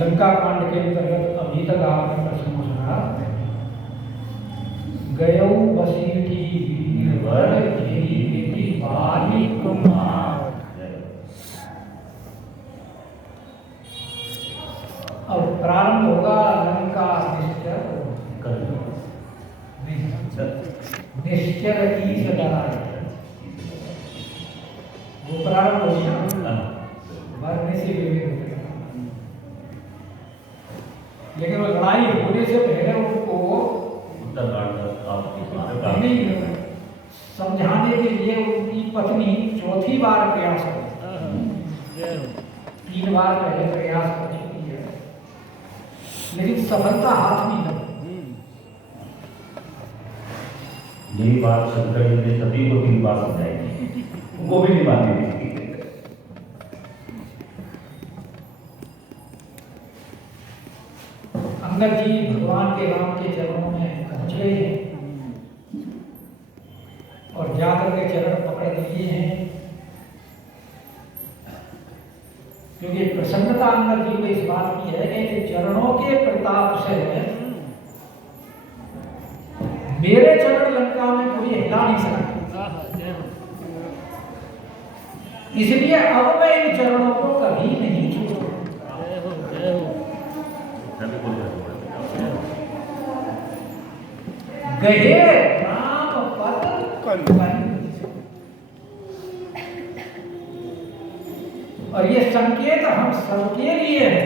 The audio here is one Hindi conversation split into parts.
लंका कांड के अंतर्गत अभी तक आपने प्रश्न सुना। गयो वसीठी वीरवर घेरी बेटी बाली कुमार। अब प्रारंभ होगा लंका निश्चर की सदाई। वो प्रारंभ हो गया मरने से विवेक। लेकिन वो लड़ाई होने से पहले उनको समझाने के लिए उनकी पत्नी चौथी बार प्रयास की। 3 बार पहले प्रयास कर चुकी है, लेकिन सफलता हाथ नहीं लगी। यही बात शंकर जी ने सभी को 3 बार समझाई, वो भी नहीं मानती थी। अंगद जी भगवान के राम के चरणों में पहुंच गए हैं और जाकर के चरण पकड़ लिए हैं, क्योंकि प्रसन्नता अंगद जी को इस बात की है कि चरणों के प्रताप से मेरे चरण लंका में कोई हिला नहीं सकता, इसलिए अब मैं इन चरणों को कभी नहीं छोड़ूंगा। गहे राम पद कंज। और ये संकेत हम सबके लिए है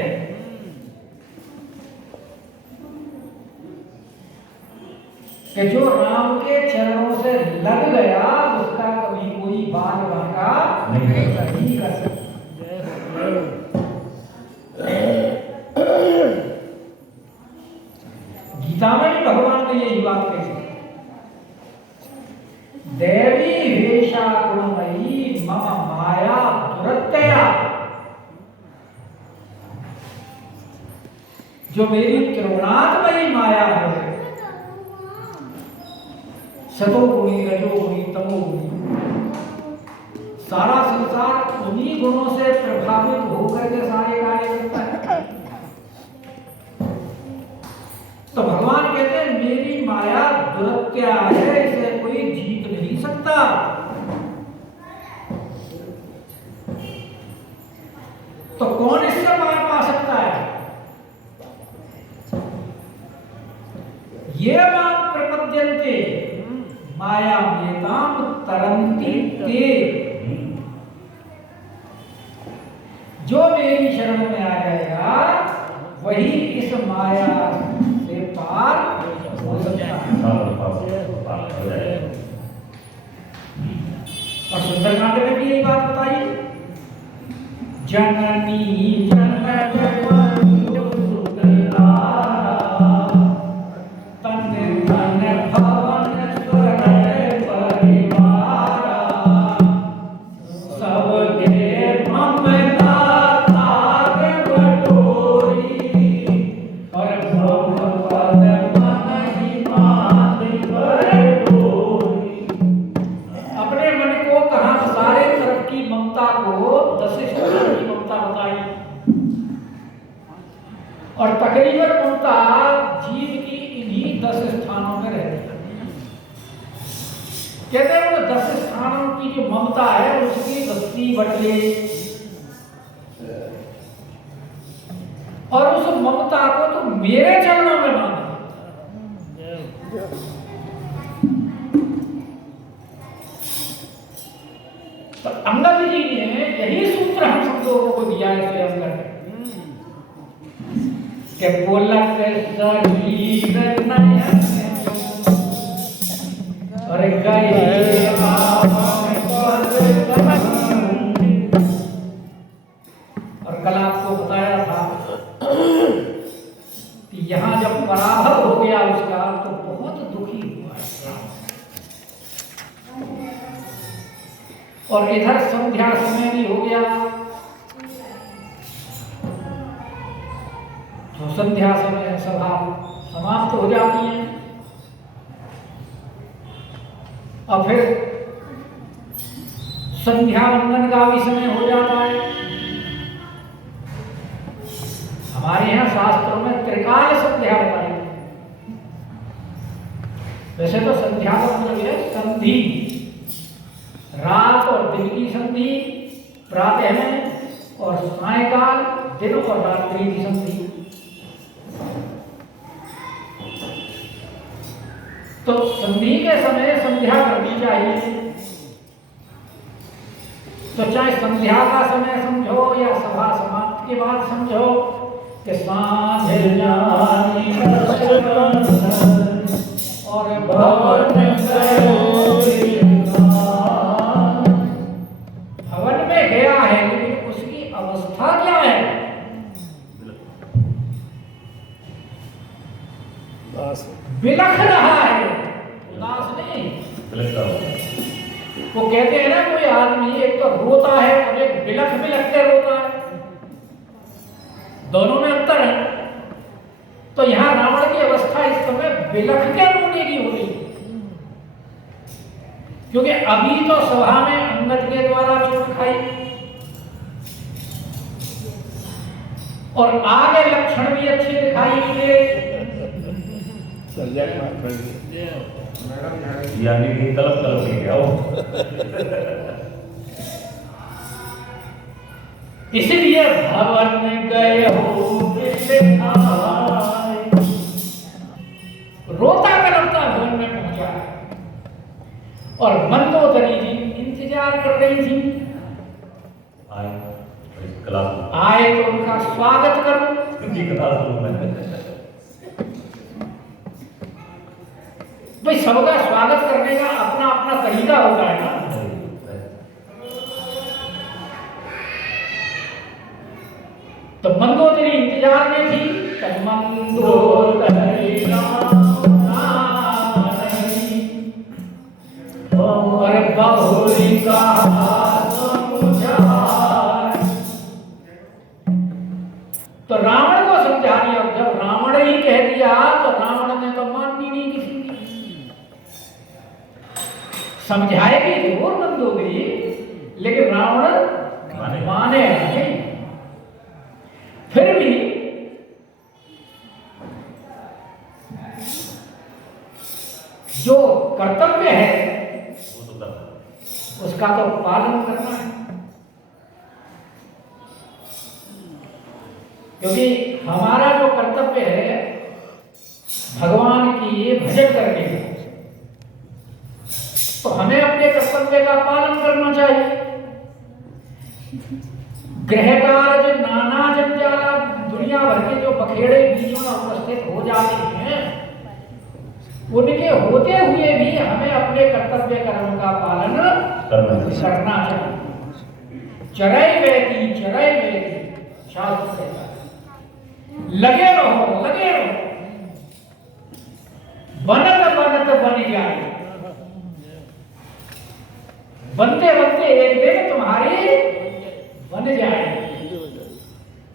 कि जो राम के चरणों से लग गया उसका कभी कोई बाल बांका नहीं कर सकता। गीता में भी भगवान ने यही बात कही, देवी वेशा गुणमयी मम माया दुरत्यया। जो मेरी त्रिगुणात्मयी माया है, सतोगुणी रजोगुणी तमोगुणी, सारा संसार उन्हीं गुणों से प्रभावित होकर के सारे कार्य करता है। तो भगवान कहते हैं मेरी माया दुरत्या है, इसे कोई जीत नहीं सकता। तो कौन इससे मार पा सकता है? ये मां प्रपद्यन्ते माया मेताम तरन्ति ते। जो मेरी शरण में आ जाएगा वही इस माया से पार हो सकता है। और सुंदरकांड में भी यही बात बताई, जननी और तकरीबन ममता जीव की इन्हीं 10 स्थानों में रहती है। कहते हैं वो 10 स्थानों की जो ममता है उसकी बस्ती बटले, और उस ममता को तो मेरे चरणों में माना। तो अंगद जी ने यही सूत्र हम सब लोगों को दिया है स्वयं करके के बोलक शरीर नयन और गए और कल आपको बताया था कि यहाँ जब पराभव हो गया उसका तो बहुत दुखी हुआ और इधर संध्या समय भी हो गया। तो संध्या समय सभा समाप्त हो जाती है और फिर संध्या वंदन का भी समय हो जाता है। हमारे यहाँ शास्त्रों में त्रिकाल संध्या बताई। वैसे तो संध्या का मतलब है संधि, रात और दिन की संधि, प्रातः में और सायकाल, दिन और रात्रि की संधि। तो संधि के समय संध्या करनी चाहिए। तो चाहे संध्या का समय समझो या सभा समाप्त के बाद समझो कि सांझ जानी और भवन में गया है, लेकिन उसकी अवस्था क्या है? बिलख रहा है, उदास नहीं। वो कहते हैं ना कोई आदमी एक तो रोता है और एक बिलख बिलख के रोता है, दोनों में अंतर है। तो यहाँ रावण की अवस्था इस समय बिलख के रोने की हो रही है, क्योंकि अभी तो सभा में अंगद के द्वारा चोट खाई और आगे लक्षण भी अच्छे दिखाई दिए। यानी कि तलब तलब के क्या हो। इसलिए भवन में गए हो रोता करता भवन में पहुंचा और मंदोदरी जी इंतजार कर रही थी। आए तो उनका स्वागत करो। भाई सबका स्वागत करने का अपना अपना तरीका होता है ना। तो मंदोदरी इंतजार में थी। मंदोदरी और बहुरी का तो रावण को समझा दिया। जब रावण ही कह दिया तो रावण ने तो माननी नहीं किसी की। समझाएगी जरूर मंदोदरी, लेकिन रावण माने नहीं। फिर भी जो कर्तव्य है उसका तो पालन करना है, क्योंकि हमारा जो कर्तव्य है भगवान की भजन करने का, तो हमें अपने कर्तव्य का पालन करना चाहिए। ग्रह कार्य नाना जंजाला, दुनिया भर के जो बखेड़े बीच में उपस्थित हो जाते हैं, उनके होते हुए भी हमें अपने कर्तव्य कर्म का पालन करना चाहिए। चरई वेदी शास्त्र कहता है, लगे रहो बनत बन जाए, बनते एक दिन तुम्हारी बन जाए।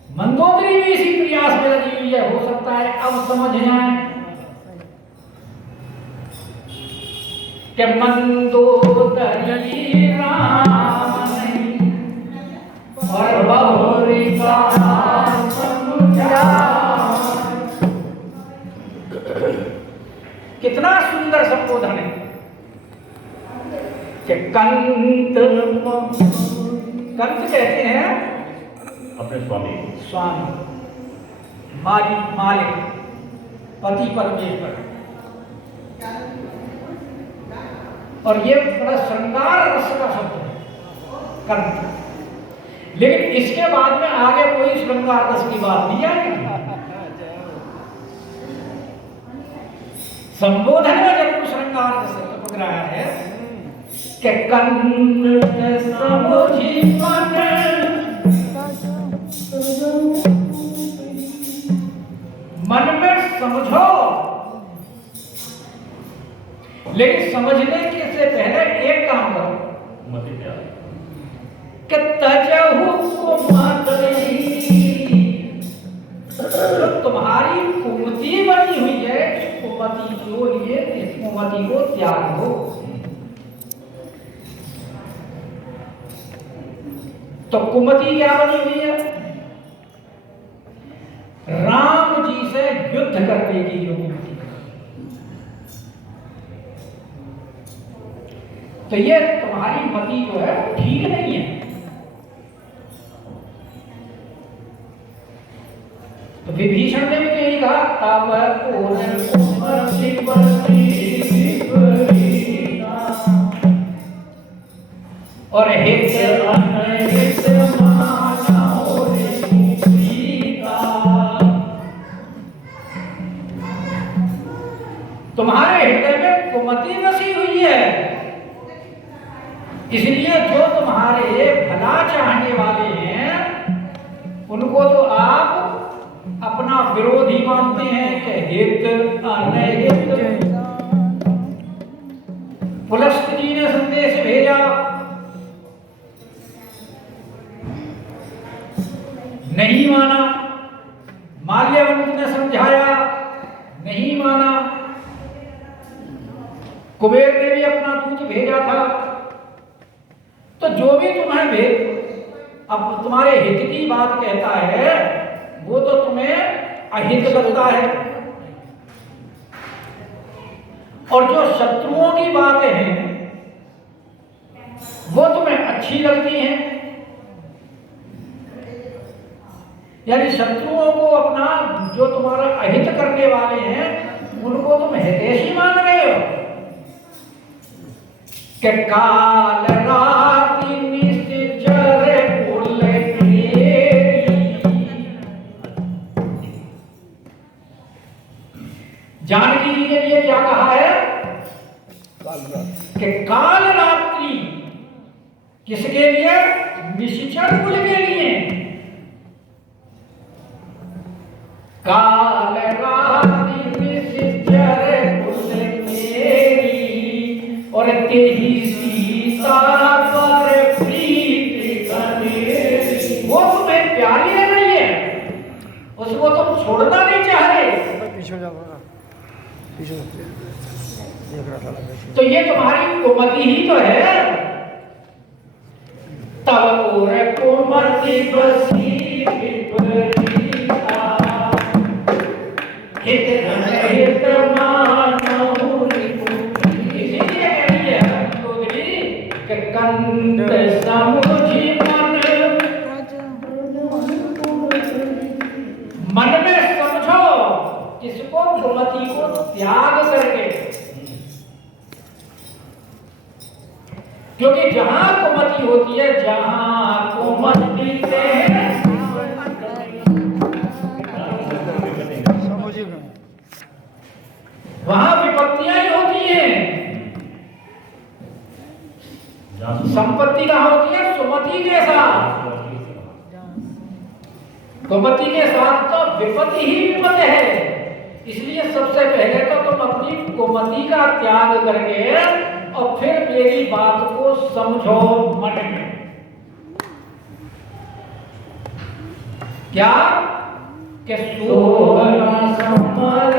मंदोदरी भी इसी प्रयास में लगी हुई है, हो सकता है अब समझ जाए कि मंदोदरी राम नहीं और बहुरी का समझा। कितना सुंदर संबोधन है कि कंत कहते हैं अपने स्वामी मालिक पति परमेश्वर, और ये बड़ा श्रृंगार रस का शब्द है कंत। लेकिन इसके बाद में आगे कोई श्रृंगार रस की बात नहीं आएगी। संबोधन में जब श्रृंगार रस टपक रहा है कि कंत समझी मन में समझो, लेकिन समझने के से पहले एक काम करो, कि तजहु कुमति, तो तुम्हारी कुमति बनी हुई है, इस कुमति को लिए इस कुमति को त्याग दो। तो कुमति क्या बनी हुई है? राम जी से युद्ध करने की जो कुमति। तो ये तुम्हारी मति जो है ठीक नहीं है। तो विभीषण ने भी तो यही कहा, तब और हित तुम्हारे हृदय में कुमति बसी हुई है, इसलिए जो तुम्हारे भला चाहने वाले हैं उनको तो आप अपना विरोधी मानते हैं कि हित अनहित। पुलस्त जी ने संदेश भेजा, नहीं माना। माल्यवंत ने समझाया, नहीं माना। कुबेर ने भी अपना दूत भेजा था। तो जो भी तुम्हें अब तुम्हारे हित की बात कहता है वो तो तुम्हें अहित लगता है, और जो शत्रुओं की बातें हैं वो तुम्हें अच्छी लगती हैं। यानी शत्रुओं को अपना, जो तुम्हारा अहित करने वाले हैं उनको तुम हितैषी मान रहे हो। कि काल राति निश्चर कुल जानकी जी के लिए क्या कहा है? कि काल रात्रि किसके लिए? निश्चर कुल के लिए। काल रात्रि निश्चर कुल मेरी, और तेरी सीता पर प्रीति करेरी। वो तुम्हें प्यारी है नहीं है, उसको तुम छोड़ना नहीं चाह रहे। पीछे जाओ, तो ये तुम्हारी कुमति ही तो है। तब और कुमति बसी विपरीता, हित अनहित मानहु निपुण। इसीलिए कह रही है मंदोदरी कि कंत समझी मन में समझो, किसको? कुमति को त्याग करके। क्योंकि जहां कुमति होती है, जहां कुमति से वहां विपत्तियां ही होती हैं। संपत्ति कहां होती है? सुमति के साथ। कुमति के साथ तो विपत्ति ही विपत्ति है। इसलिए सबसे पहले तो तुम अपनी कुमति का त्याग करके और फिर मेरी बात को समझो मन में। क्या कि सोहरा समर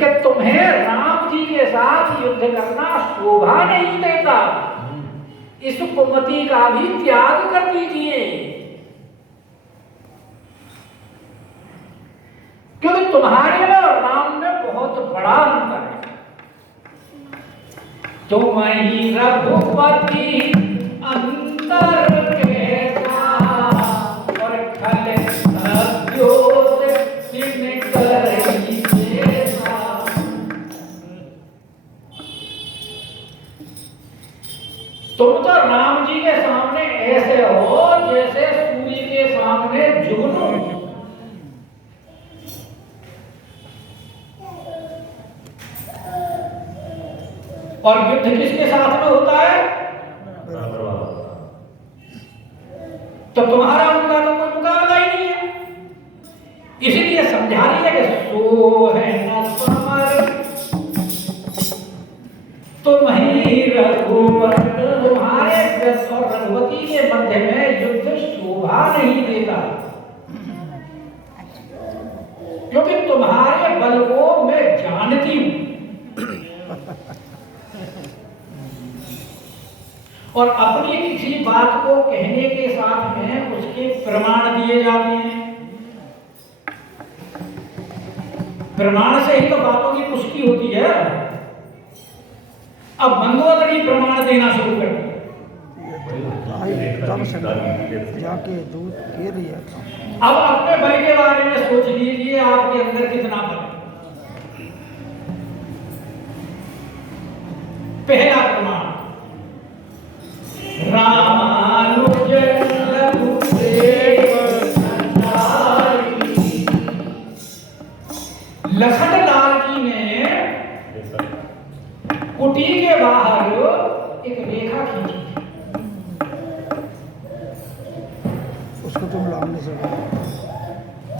कि तुम्हें राम जी के साथ युद्ध करना शोभा नहीं देता, इस कुमति का भी त्याग कर दीजिए। क्योंकि तुम्हारे में और राम में बहुत बड़ा अंतर है। तुम ही रघुपति अंतर के और खल सद्योत सिन करई तुम तो राम जी के सामने ऐसे हो जैसे सूर्य के सामने जुगनू। और युद्ध किसके साथ में होता है? तो तुम्हारा उनका तो कोई मुकाबला ही नहीं है। इसीलिए समझा रही है कि सो है न समर तुम ही रघुवर। तुम्हारे व्यस्त और रघुवती के मध्य में युद्ध शोभा नहीं देता, क्योंकि तुम्हारे बल को मैं जानती हूं और अपनी किसी बात को कहने के साथ में उसके प्रमाण दिए जाते हैं। प्रमाण से ही तो बातों की पुष्टि होती है। अब मंगोदरी प्रमाण देना शुरू कर दिया। जाके दूध गिर गया। अब अपने बल के बारे में सोच लीजिए, आपके अंदर कितना बल है। पहला प्रमाण रामानुज लखन लाल जी ने कुटी के बाहर एक रेखा खींची, उसको तुम लाने से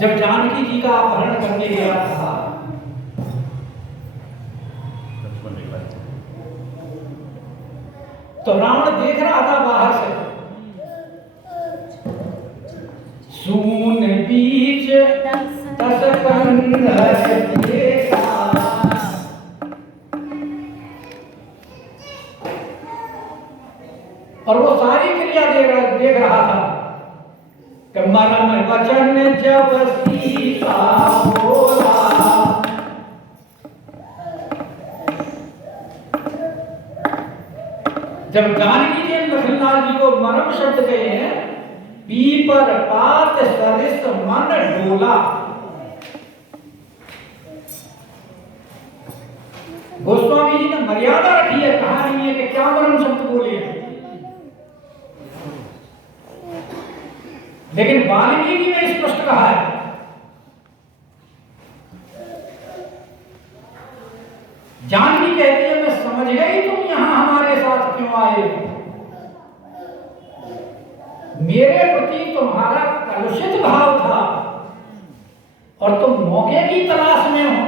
जब जानकी जी का अपहरण करने गया था। तो रावण देख रहा था बाहर से, सून बीच दस कंधर देखा, और वो सारी क्रिया देख रहा था कि मरम वचन जब सीता बोला, जब जानकी जी लखनलाल जी को मरम शब्द कहे हैं, पीपर पात सरिस मन डोला। गोस्वामी जी ने मर्यादा रखी है, कहा नहीं है कि क्या मरम शब्द बोले हैं, लेकिन वाल्मीकि ने स्पष्ट कहा है। जानकी कहती है मैं समझ गई तुम यहां हमारे साथ क्यों आए हो। मेरे प्रति तुम्हारा कलुषित भाव था और तुम मौके की तलाश में हो,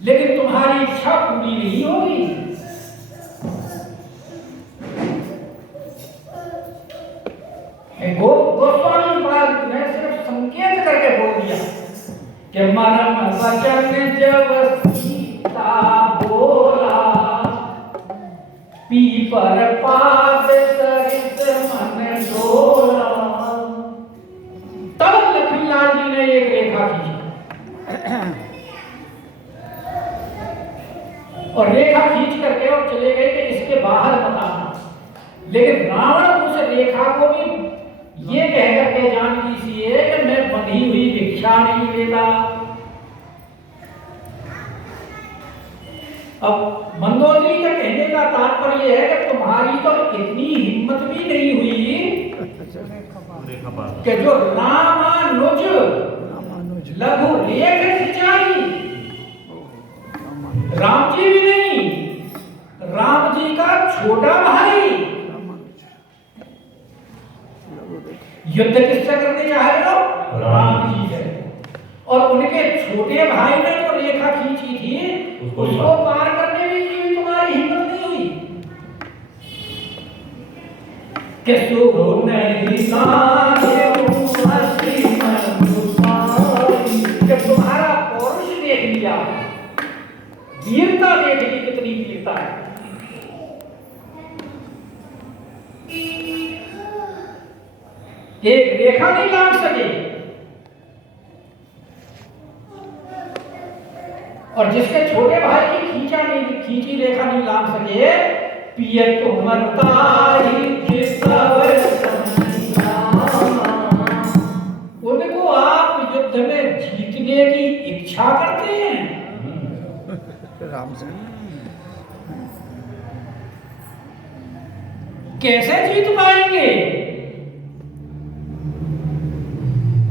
लेकिन तुम्हारी इच्छा पूरी नहीं होगी। गोस्वामी महाराज ने सिर्फ संकेत करके बोल दिया कि मरम वचन जब सीता बोला, पीपर पात सरिस मन डोला। तब लखनलाल जी ने एक रेखा खींची और रेखा खींच करके और चले गए कि इसके बाहर बताना। लेकिन रावण उस रेखा को भी ये कह करके जानकी सी है कि मैं बंधी हुई भिक्षा नहीं लेता, अब मंदोदरी का कहने का तात्पर्य है कि तुम्हारी तो इतनी हिम्मत भी नहीं हुई कि जो रामानुज रामानुज लघु लेख सिंचाई, राम जी भी नहीं, राम जी का छोटा भाई रामानुज लघु लेख। युद्ध किससे करने चाह रहे हो? राम जी से। और उनके छोटे भाई ने जो रेखा खींची थी उसको पार करने में भी तुम्हारी हिम्मत नहीं हुई कि सो नहीं साके उसी मनुपाई। जब तुम्हारा पौरुष देख लिया, वीरता देख ली, कितनी वीरता है। एक रेखा नहीं लांघ सके, और जिसके छोटे भाई की खींची रेखा नहीं लांघ सके, पिए तो मरताई उनको आप युद्ध में जीतने की इच्छा करते हैं? राम से कैसे जीत पाएंगे?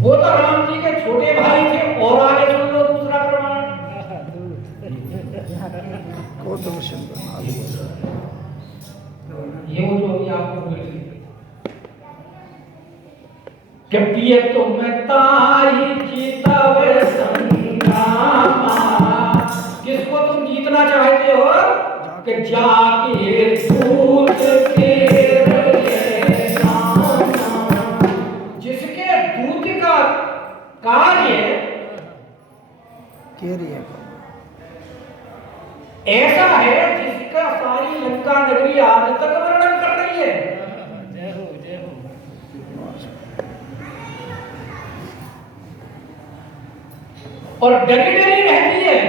वो तो राम जी के छोटे भाई थे। और आगे सुन लो दूसरा प्रमाण, गौतम सिंह ये वो जो अभी आपको बोले कि पिए तो मैं ताई जीतव संग्रामा। किसको तुम जीतना चाहते हो? कि जाके दूत के सामना, जिसके दूत का कार्य ऐसा है जिसका सारी लंका नगरी आज तक वर्णन कर रही है। और डरी डरी रहती है।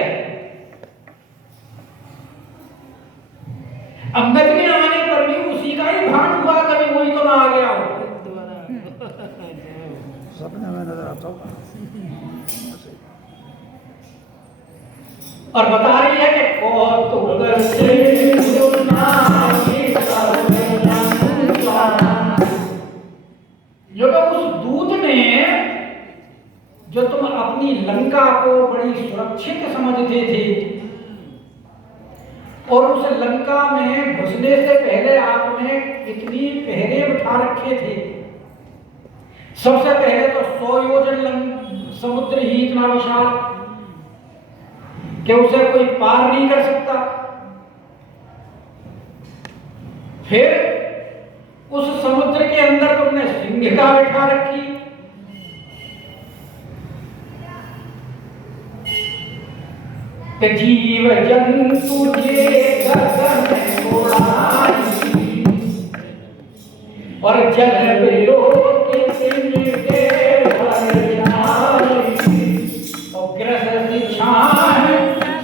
अंगद के आने पर भी उसी का ही भान हुआ, कभी वही तो ना आ गया हो। सपने में नजर आता होगा। और बता रही है कि कौतुक से जो उस दूत ने, जो तुम अपनी लंका को बड़ी सुरक्षित समझते थे और उस लंका में घुसने से पहले आपने कितनी पहरे बिठा रखे थे। सबसे पहले तो 100 योजन समुद्र ही इतना विशाल कि उसे कोई पार नहीं कर सकता। फिर उस समुद्र के अंदर तुमने सिंहिका बिठा रखी। कि जीव जंतु जे गगन उड़ाई और जल बिलो के तिनके भर जाई और ग्रस छान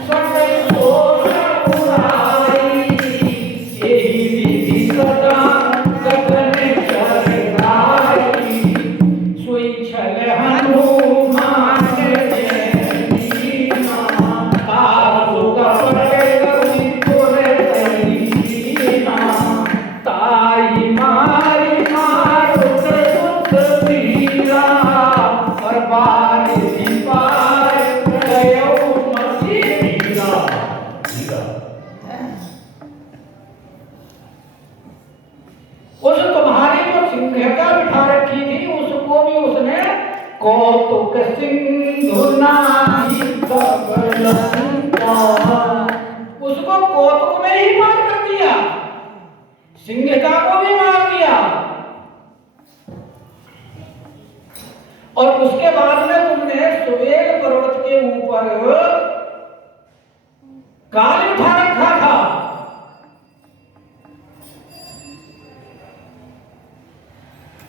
सब ओर उड़ाई। एही विधि सदा गगन चरगाई सोई छल हनुमान कौतुक सिंधु नाही कबलंका, उसको कौतुक में ही मार कर दिया, सिंहिका को भी मार दिया। और उसके बाद में तुमने सुवेल पर्वत के ऊपर काल उठा रखा था।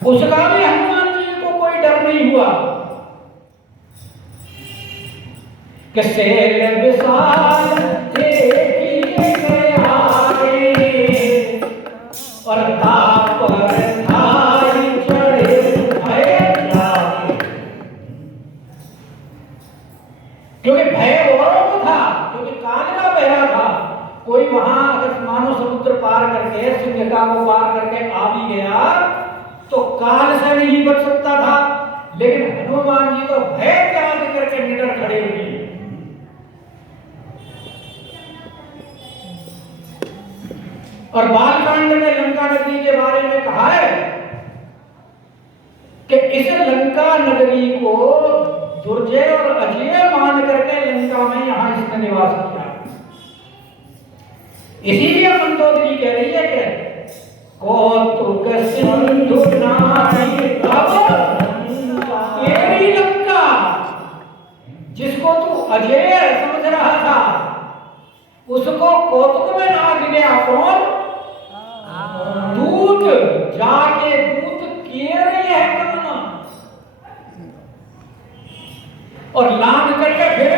उसका भी हनुमान जी को कोई डर नहीं हुआ कि शैल विशाल देखिए गया और तापर थाई चढ़े भय जाए। क्योंकि भय औरों को था, क्योंकि काल का पहरा था, लंका को पार करके आ भी गया तो काल से नहीं बच सकता था, लेकिन हनुमान जी तो भय त्याग करके निडर खड़े हुए। और बालकांड में लंका नगरी के बारे में कहा है कि इस लंका नगरी को दुर्जय और अजय मान करके लंका में यहां इसने निवास किया। इसीलिए मंदोदरी कह रही है कि कौतुक सिंधु नारी तब तेरी लंका, जिसको तू अजय समझ रहा था उसको कौतुक में ना गिरा कौन? दूत जाके दूत केर है करना और लांग करके फिर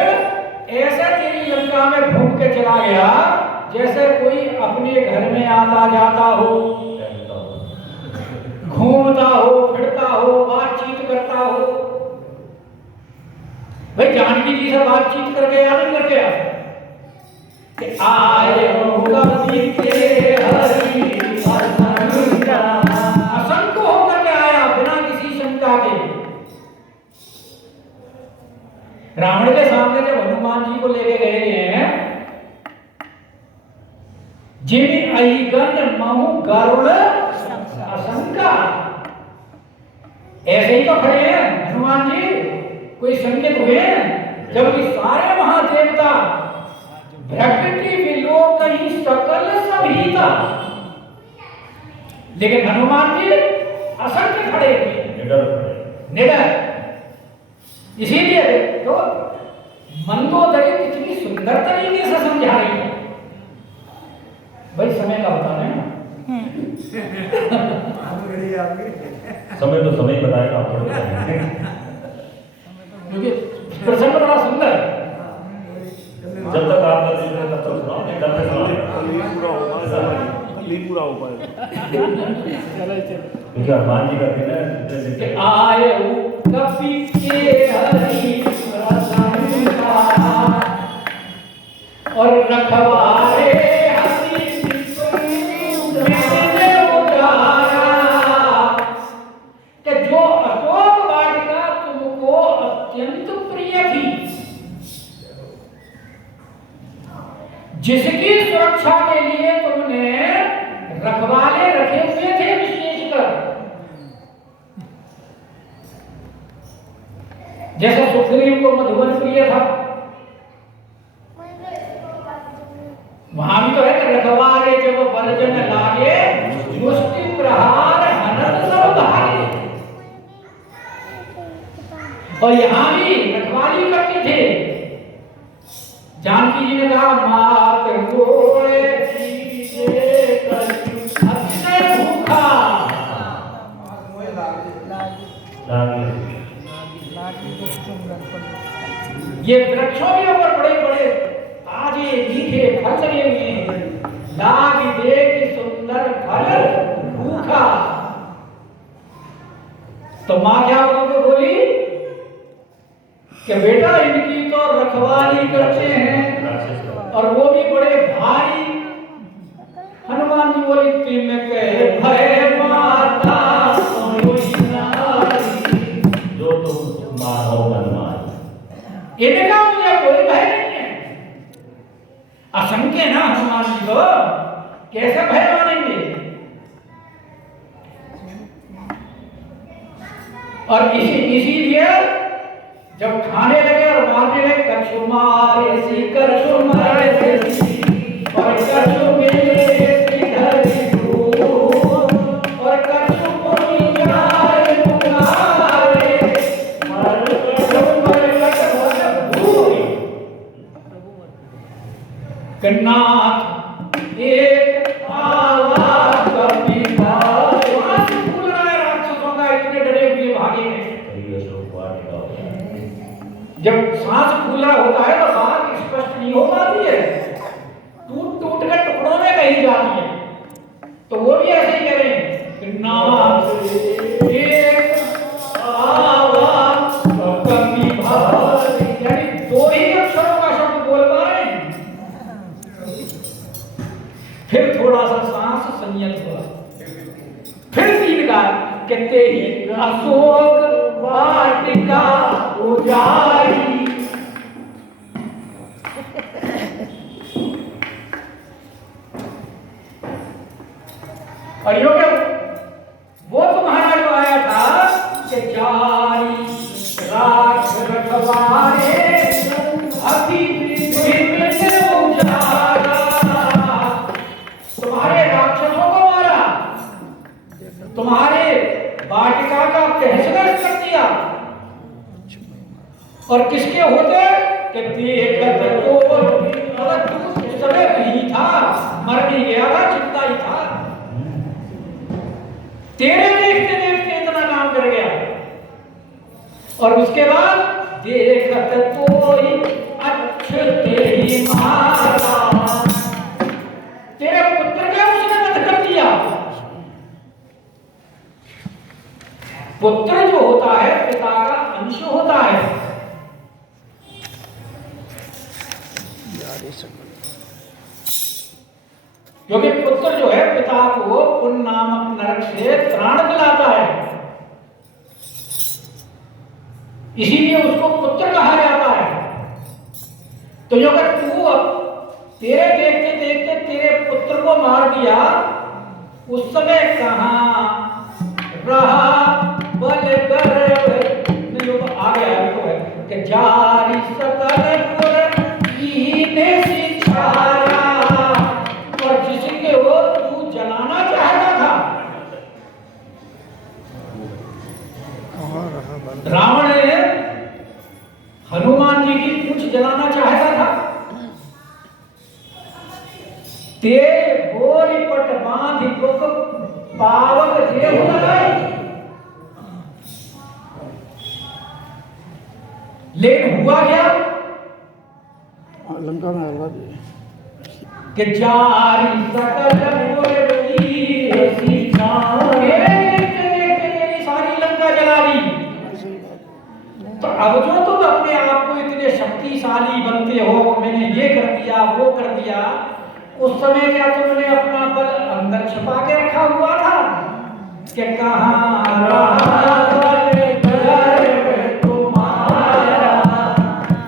ऐसा तेरी लंका में घूम के चला गया जैसे कोई अपने घर में आता जाता हो, घूमता हो, फिरता हो, बातचीत करता हो। भाई जानकी जी से बातचीत करके या नहीं करके आए हो कभी के हरि असंख्य होकर के आया बिना किसी शंका के। रावण के सामने जब हनुमान जी को लेके गए हैं, जिन अहिगन महु गरुड़ असंका, ऐसे ही तो खड़े हैं हनुमान जी, कोई संकेत हुए हैं? जबकि सारे महादेवता प्रकृति विलोक ही सकल सभीता, लेकिन हनुमान जी असंख्य खड़े हुए निडर। इसीलिए तो मंदोदरी कितनी सुंदर तरीके से समझा रही है। भाई समय का बता रहे हैं समय तो समय बताएगा क्योंकि प्रसंग बड़ा सुंदर है। जब तक आप कर रहे तब तक सुनाओ, नहीं करते पूरा हो पाएगा। क्योंकि हनुमान जी का कहना आए कपि के हरि और रखवारे हरि मैंने उतारा कि जो अशोक वाटिका तुमको अत्यंत प्रिय थी, जिसकी सुरक्षा के लिए तुमने रखवाले रखे हुए थे विशेषकर, जैसे सुग्रीव को मधुबन प्रिय था, वहां भी तो है कि रखवारे जब बरजन लागे मुष्टि प्रहार हनन सब भागे। और यहां भी रखवाली करते थे। जानकी जी ने कहा मात गोए दीजिए अतिशय भूखा, ये वृक्षों के ऊपर बड़े बड़े ताजे मीठे फल लगे हुए हैं, लाग देख सुंदर फल भूखा। तो माँ क्या बोली कि बेटा इनकी तो रखवाली करते हैं और वो भी बड़े भारी। हनुमान जी बोली तिनके भय माता जो तुम मानो हनुमान, इनका मुझे कोई भय नहीं है। असंख्य ना हनुमान जी को कैसे भय मानेंगे? और इसीलिए जब खाने लगे और मारने लगे, कछु मारे सी कछु मारे सी और कछु मिले सी धरि दूर और कछु पुनि जाए पुकारे मर कछु मर कछु भूरि कन्नाथ एक आवाज कभी भाई। वहां से फूल रहा है राक्षसों का, इतने डरे हुए भागे हैं। जब सांस फूला होता है तो बात स्पष्ट नहीं हो पाती है, टूट टूट कर टुकड़ों में कही जाती है। तो वो भी ऐसे ही कह रहे हैं कि नाथ एक आवाज कभी भाई, यानी दो ही अक्षरों का शब्द बोल पा रहे हैं। फिर थोड़ा सा सांस संयत हुआ। फिर 3 गाय कहते ही अशोक वाटिका उजाड़ी। और यो क्या वो तुम्हारा जो आया था कि जारी राख रखवारे अभी पृथ्वी से उजाड़ा, तुम्हारे राक्षसों को मारा, तुम्हारे वाटिका का तहस-नहस कर दिया। और किसके होते कि देखत तो उस समय नहीं था, मर नहीं गया था, जिंदा ही था। तेरे देखते देखते इतना काम कर गया। और उसके बाद देखत तो अच्छे ही मारा, तेरे पुत्र का उसने वध कर दिया। पुत्र जो होता है पिता का अंश होता है। क्योंकि पुत्र जो है पिता को पुण्य नामक नरक से त्राण दिलाता है, इसीलिए उसको पुत्र कहा जाता है। तो जो अगर तू तेरे देखते देखते तेरे पुत्र को मार दिया, उस समय कहां रहा बल गर्भ जो आ गया है कि जारी सकल कीने सिछाया। और जिसके वो तू जलाना चाहता था, रावण ने हनुमान जी की पूंछ जलाना चाहता था, ते बोरी पट बांध पुक पावक देव लगाई। लेकिन हुआ क्या लंका में हलवा दिए कि जारी सकल मुरली सारी लंका जला दी। तो अब जो तुम अपने आप को इतने शक्तिशाली बनते हो, मैंने ये कर दिया वो कर दिया, उस समय क्या तुमने अपना बल अंदर छिपा के रखा हुआ था कि कहां रहा बल गर्भ तुम्हारा।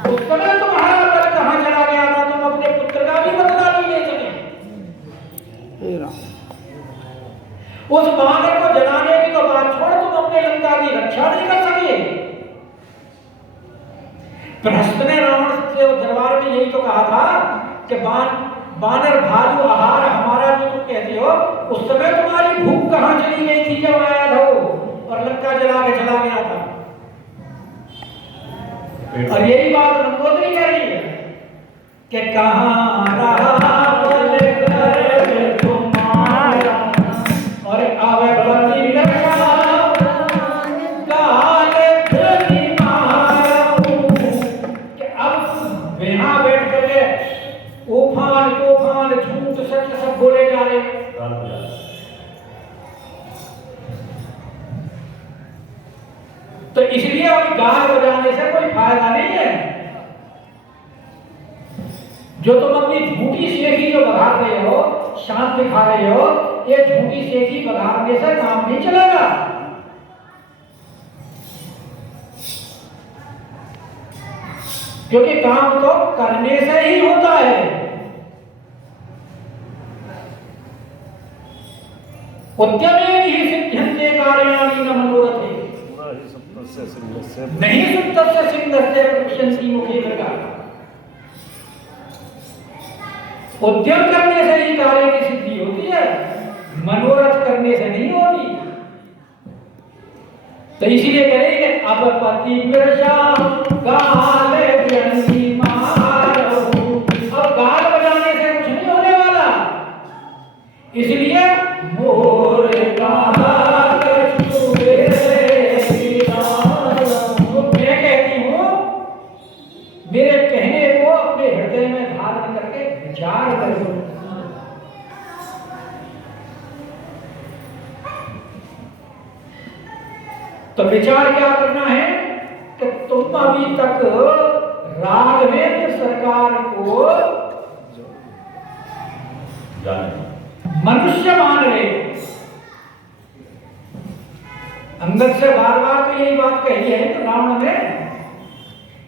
उस समय तुम्हारा बल कहां चला गया था, तुम अपने पुत्र का भी बदला नहीं ले सके। उस बानर को जलाने की तो बात छोड़, तुम अपने लंका की रक्षा नहीं कर सके। प्रहस्त ने रावण से दरबार में यही तो कहा था कि बानर भालू आहार हमारा जो तुम कहते हो, उस समय तुम्हारी भूख कहां चली गई थी जब आया था और लंका जला के चला गया था। और यही बात नंबोदरी कह रही है कि कहां रहा बल गर्भ तुम्हारा। और आवे बली रक्षा काल धनी मारू। कि अब यहां बैठ करके उफान तूफान झूठ सच सब बोले जा रहे। तो इसलिए अभी गान बजाने से कोई फायदा नहीं है। जो तुम अपनी झूठी सेठी जो बघा रहे हो, शांत दिखा रहे हो, ये झूठी सेठी बघाने से काम नहीं चलेगा। क्योंकि काम तो करने से ही होता है। उद्यमे ही सिद्ध्यन्ते कार्याणि न मनोरथे नहीं सुप्तस्य सिंहस्य प्रविशन्ति मुखे मृगा। उद्यम करने से ही कार्य की सिद्धि होती है, मनोरथ करने से नहीं होती। तो इसीलिए करेंगे अब पति विरशा गाल व्यंगी मारो। अब गाल बजाने से कुछ नहीं होने वाला, इसलिए मोर कहा मैं कहती हूँ, मेरे कहने को अपने हृदय में धारण करके विचार करो। तो विचार क्या करना है कि तुम अभी तक राघवेंद्र सरकार को मनुष्य मान रहे, अंगद से बार बार तो यही बात कही है रावण ने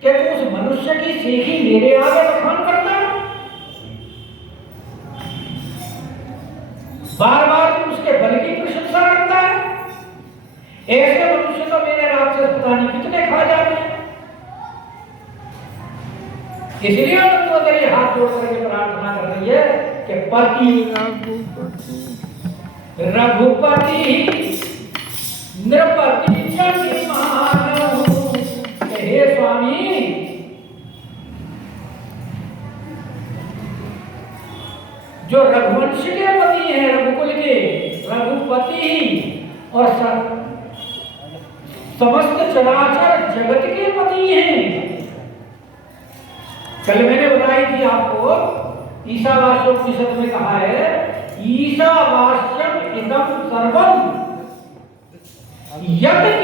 कि तू उस मनुष्य की सेखी मेरे आगे बखान करता है, बार बार तू उसके बल की प्रशंसा करता है। ऐसे मनुष्य तो मेरे राक्षस पता नहीं कितने खा जाते हैं। इसलिए मंदोदरी हाथ जोड़ करके प्रार्थना कर रही है कि पति रघुपति नृपति जन मानहु, हे स्वामी जो रघुवंश के पति हैं, रघुकुल के रघुपति और समस्त चराचर जगत के पति हैं। कल मैंने बताई थी आपको, ईशावास्योपनिषद में कहा है ईशावास्यम इदं सर्वम यत्